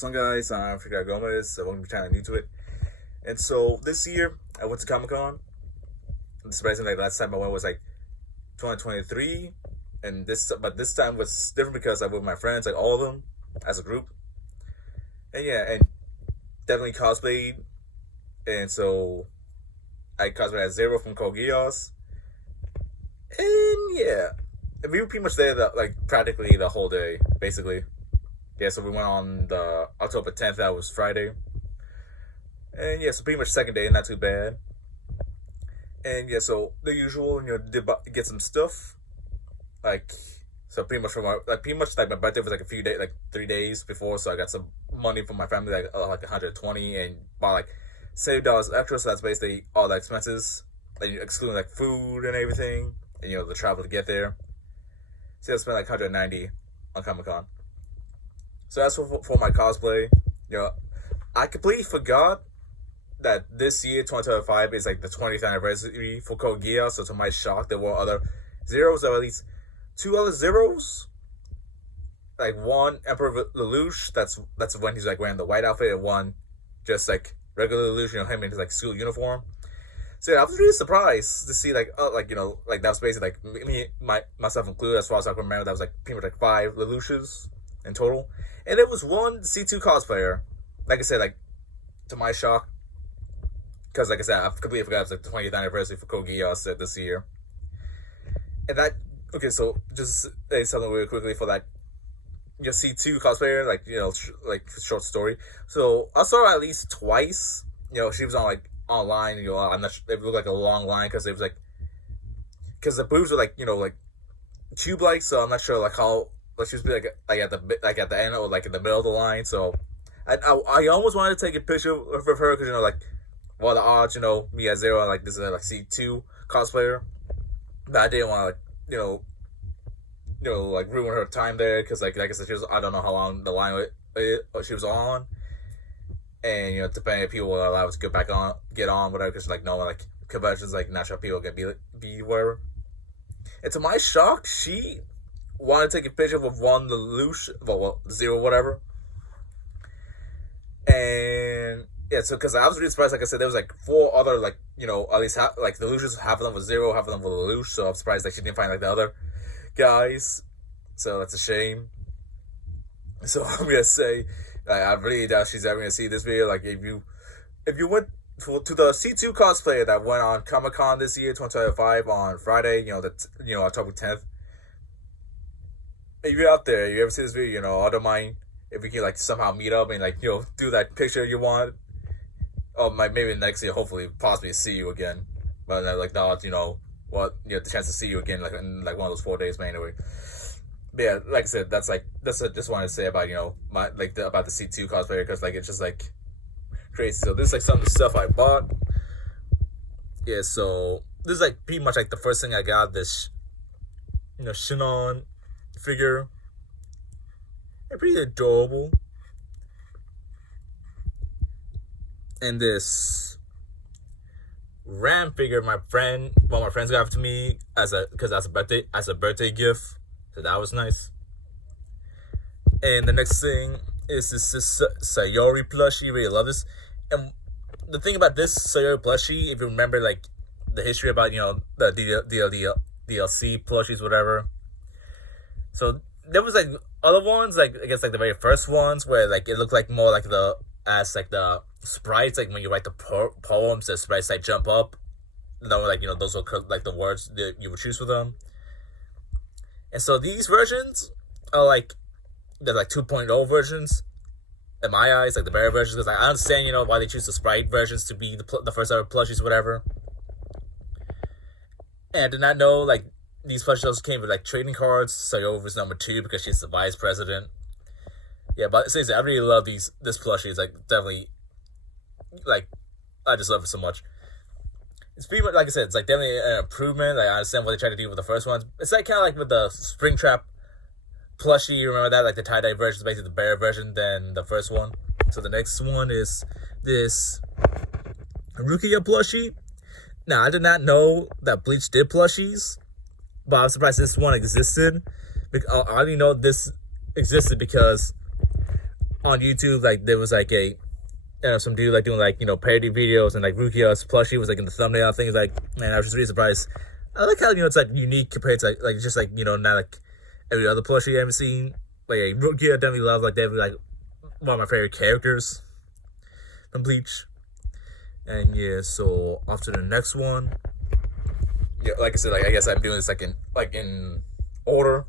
What's on, guys? I'm Figure Gomez. Welcome to the channel, new to it. And so this year, I went to Comic Con. Surprisingly, last time I went was like 2023, and this time was different because I went with my friends, like all of them, as a group. And yeah, and definitely cosplayed. And so I cosplayed as Zero from Code Geass. And yeah, we were pretty much there, practically the whole day, basically. Yeah, so we went on the October 10th, that was Friday. And yeah, so pretty much second day, not too bad. And yeah, so the usual, get some stuff. So pretty much my birthday was like a few days, like 3 days before, so I got some money from my family, like 120, and bought like $70 extra, so that's basically all the expenses, like excluding like food and everything, and the travel to get there. So I spent like 190 on Comic Con. So that's for my cosplay. I completely forgot that this year, 2025, is like the 20th anniversary for Code Geass. So to my shock, there were other Zeros, or at least two other Zeros. Like one Emperor Lelouch, that's when he's like wearing the white outfit, and one just like regular Lelouch, him in his like school uniform. So yeah, I was really surprised to see that was basically like myself included, as far as I can remember. That was like pretty much like 5 Lelouches in total. And it was one C2 cosplayer. Like I said, like, to my shock, because like I said, I completely forgot it was like the 20th anniversary for Code Geass this year. And so just say something really quickly for that C2 cosplayer, like short story. So I saw her at least twice. She was on like online, I'm not sure, it looked like a long line because it was like, because the boobs were like tube like, so I'm not sure like how. She was like at the end or like in the middle of the line. So I almost wanted to take a picture of her because what are the odds, me as Zero, like this is like C2 cosplayer, but I didn't want to like ruin her time there because like I said, I don't know how long the line she was on, and depending if people will allow us to get on whatever, because conventions, like not sure people can be whatever. And to my shock, she wanted to take a picture with one Lelouch, Zero, whatever. And yeah, so because I was really surprised, like I said, there was like 4 other, at least half the Lelouches, half of them was Zero, half of them were Lelouch. So I'm surprised she didn't find like the other guys. So that's a shame. So I'm gonna say, I really doubt she's ever gonna see this video. Like if you went to the C2 cosplayer that went on Comic Con this year, 2025, on Friday, October 10th. If you're out there, you ever see this video, I don't mind if we can somehow meet up and do that picture you want. Oh, maybe next year, hopefully, possibly see you again. But the odds, the chance to see you again, in one of those 4 days, man. Anyway, but yeah, like I said, that's I just wanted to say about about the C2 cosplayer, because it's just crazy. So this is some of the stuff I bought. Yeah, so this is pretty much the first thing I got. This Shinon figure. They're pretty adorable. And this Ram figure one of my friends got to me as a birthday gift. So that was nice. And the next thing is this Sayori plushie. Really love this. And the thing about this Sayori plushie, if you remember the history about the DLC plushies, whatever. So there was other ones, I guess the very first ones where it looked more like the sprites, when you write the poems, the sprites jump up. Those are the words that you would choose for them. And so these versions are they're 2.0 versions in my eyes, the better versions, because I understand why they choose the sprite versions to be the first ever plushies, whatever. And I did not know these plushies also came with trading cards. Sayori was number 2 because she's the vice president. Yeah, but seriously, I really love this plushie. It's definitely I just love it so much. It's pretty much, like I said, it's definitely an improvement. I understand what they tried to do with the first ones. It's kind of with the Springtrap plushie. You remember that? The tie-dye version is basically the better version than the first one. So the next one is this Rukia plushie. Now, I did not know that Bleach did plushies, but I was surprised this one existed. I already know this existed because on YouTube, like there was like a some dude like doing like parody videos, and like Rukia's plushie was like in the thumbnail thing. Like, man, I was just really surprised. I like how it's like unique compared to like just like not like every other plushie I've ever seen. Like Rukia, definitely love, like definitely like one of my favorite characters from Bleach. And yeah, so off to the next one. Yeah, like I said, like I guess I'm doing this like in order.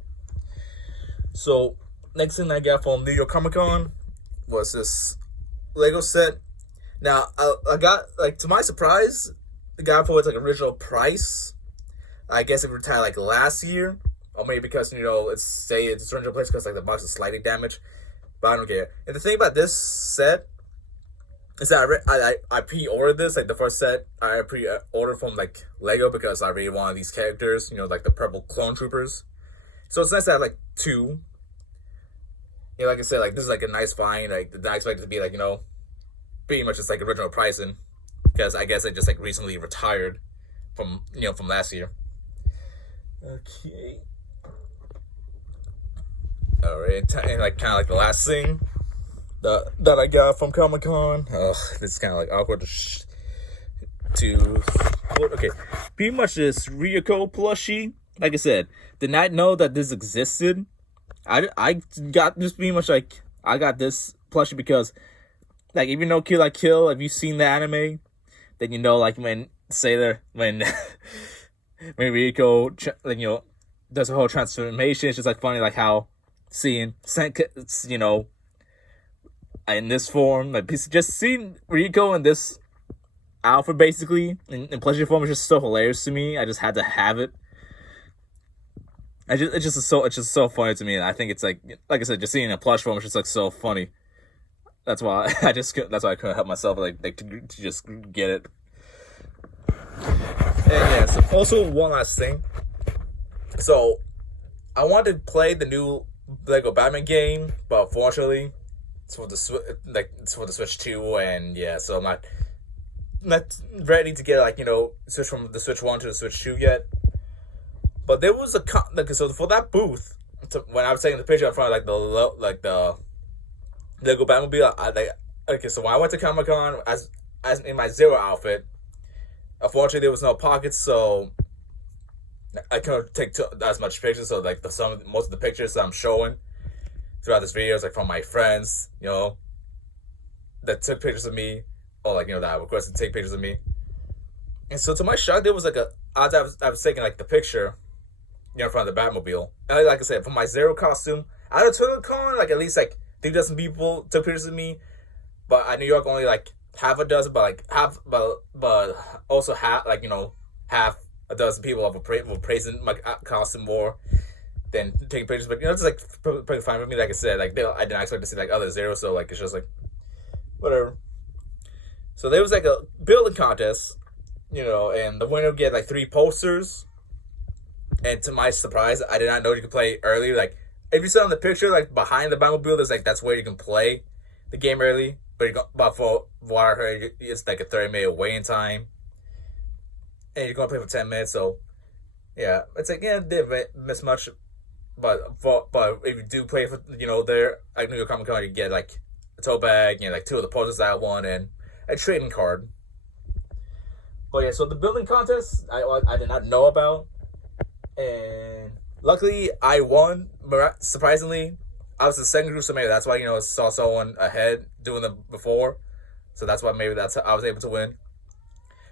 So next thing I got from New York Comic Con was this Lego set. Now I got, like, to my surprise, the guy for its like original price. I guess it retired like last year, or maybe because it's original price because like the box is slightly damaged. But I don't care. And the thing about this set is that I pre-ordered this, like the first set I pre-ordered from like Lego because I really wanted these characters, like the purple clone troopers. So it's nice to have like two. Like I said, like this is like a nice find. Like did not expect it to be like pretty much just like original pricing, because I guess I just like recently retired from from last year. Okay. Alright, and like kind of like the last thing that I got from Comic Con. This is kind of like awkward to okay. Pretty much this Ryuko plushie. Like I said, did not know that this existed. I got this pretty much like I got this plushie because like even though Kill la Kill, if you've seen the anime, then like when when Ryuko like does a whole transformation, it's just like funny like how seeing in this form, like just seeing Ryuko in this outfit basically in plushie form is just so hilarious to me. I just had to have it. It's just so funny to me, and I think it's like I said, just seeing it in plush form is just like so funny. That's why I couldn't help myself like to just get it. And yeah, so also one last thing. So I wanted to play the new Lego Batman game, but unfortunately it's for the Switch 2, and yeah, so I'm not ready to get switch from the Switch 1 to the Switch 2 yet. But there was so for that booth, when I was taking the picture in front of the Lego Batmobile, so when I went to Comic Con as in my Zero outfit, unfortunately there was no pockets, so I couldn't take as much pictures. So like most of the pictures that I'm showing throughout this video is like from my friends, that took pictures of me, or that I requested to take pictures of me. And so to my shock, there was like I was taking like the picture, in front of the Batmobile. And like I said, for my Zero costume, out of TwitterCon, like at least like 3 dozen people took pictures of me. But at New York, only like half a dozen, but also half a dozen people were praising my costume more than taking pictures. But it's like pretty fine with me. Like I said, like I didn't expect to see like other Zero, so like it's just like whatever. So there was like a building contest, and the winner would get like 3 posters. And to my surprise, I did not know you could play early. Like if you saw in the picture, like behind the Batmobile, there's like that's where you can play the game early. But for what I heard, it's like a 30-minute waiting time, and you're gonna play for 10 minutes. So yeah, it's like didn't miss much. But if you do play for there at New York Comic Con, you get like a tote bag, like 2 of the posters that I won, and a trading card. But yeah, so the building contest I did not know about, and luckily I won. Surprisingly, I was the second group, so maybe that's why saw someone ahead doing them before, so that's why maybe that's how I was able to win.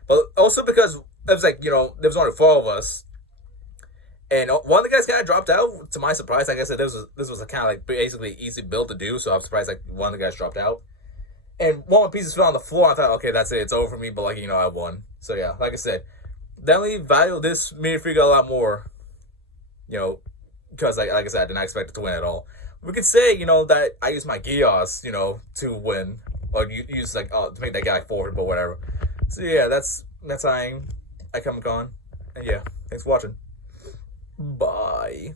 But also because it was like there was only 4 of us, and one of the guys kind of dropped out. To my surprise, like I said, this was a kind of like basically easy build to do, so I'm surprised like one of the guys dropped out. And one of my pieces fell on the floor. I thought, okay, that's it, it's over for me. But I won. So yeah, like I said, definitely value this minifigure a lot more. Because like I said, I did not expect it to win at all. We could say that I used my Geass to win, or use to make that guy forward, but whatever. So yeah, that's time I Comic Con, and yeah, thanks for watching. Bye.